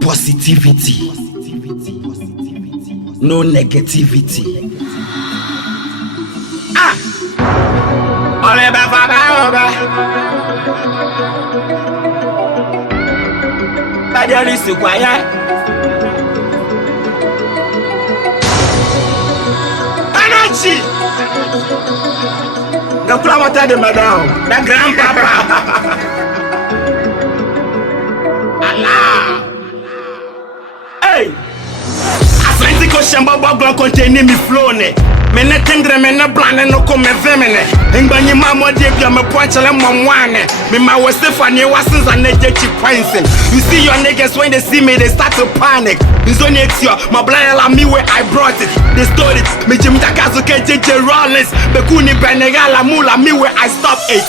Positivity, no negativity. Ole baba. Badiali sukwaya. Anachi. The flower de madame, the grandpapa. Allah. Hey. Asante ko shamba bagwa containing me flow ne. Me ne tendre me ne bland no ko me vemene. Ngbanyi ma mo de bia me poachele momwane. Me ma we Stephanie wasins and neje points. You see your niggas when they see me they start to panic. It's only extra my blind la me where I brought it. They stole it. Me Jim Takazo ke JJ Rollins. Bekuni Benegala mula me where I stop it.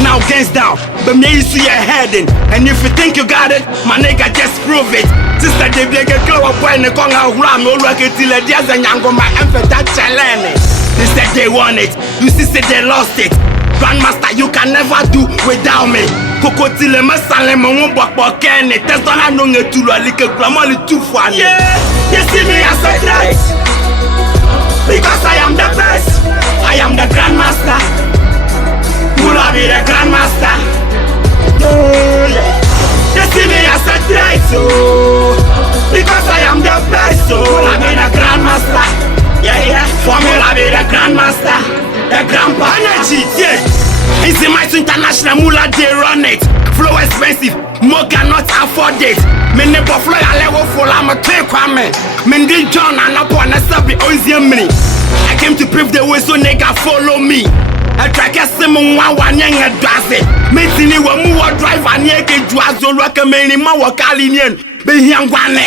Now gains down, but me you see your heading. And if you think you got it, my nigga just prove it. Sister they get closer boy ne konga ram no look at till dia zanyango my empathy challenge. They said they want it, you see say they lost it. Grandmaster you can never do without me. Koko tile masale mo bokbo ken it. Test on no ngetulu like grandma li too far. Yeah, you see me as a threat. Because I am the best. I am the grandmaster. Mula be the grandmaster. Yeah. You see me as a threat, so because I am the best, so Mula be the grandmaster. Yeah. Formula be the grandmaster. The grandpa energy, yeah. It's the mighty international Mula, they run it. Flow expensive, more cannot afford it. Me never fly a level full, I'm a take kwame. Me did John and upon a subby me. I came to prove the way so nigga follow me. I track a simon one young advanced. Mentini wa muwa drive and yeke dwazo recommending my wakalinian. Be young one.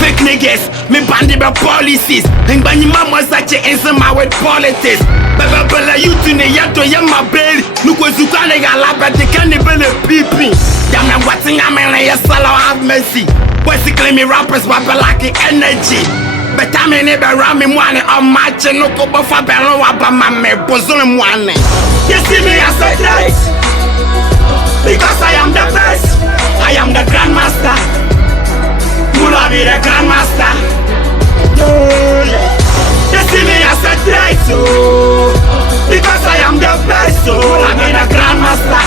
Fake niggas, me bandy by policies. And banny mama such a insama with politics. Baba you to the yato yama baby. Look what you can laba the cannibal peeping. Damn watching a man like a sallow have mercy. Basically me rappers were like energy. But I'm in a ram in one on my channel for Bello Abama Bozum one. You see me as a threat. Because I am the best. I am the grandmaster. Mula be the grandmaster. You see me as a threat, so because I am the best, so Mula be the grandmaster.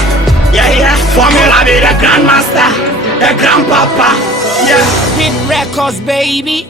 Yeah. Formula be the grandmaster. The grandpapa. Yeah. Hit records, baby.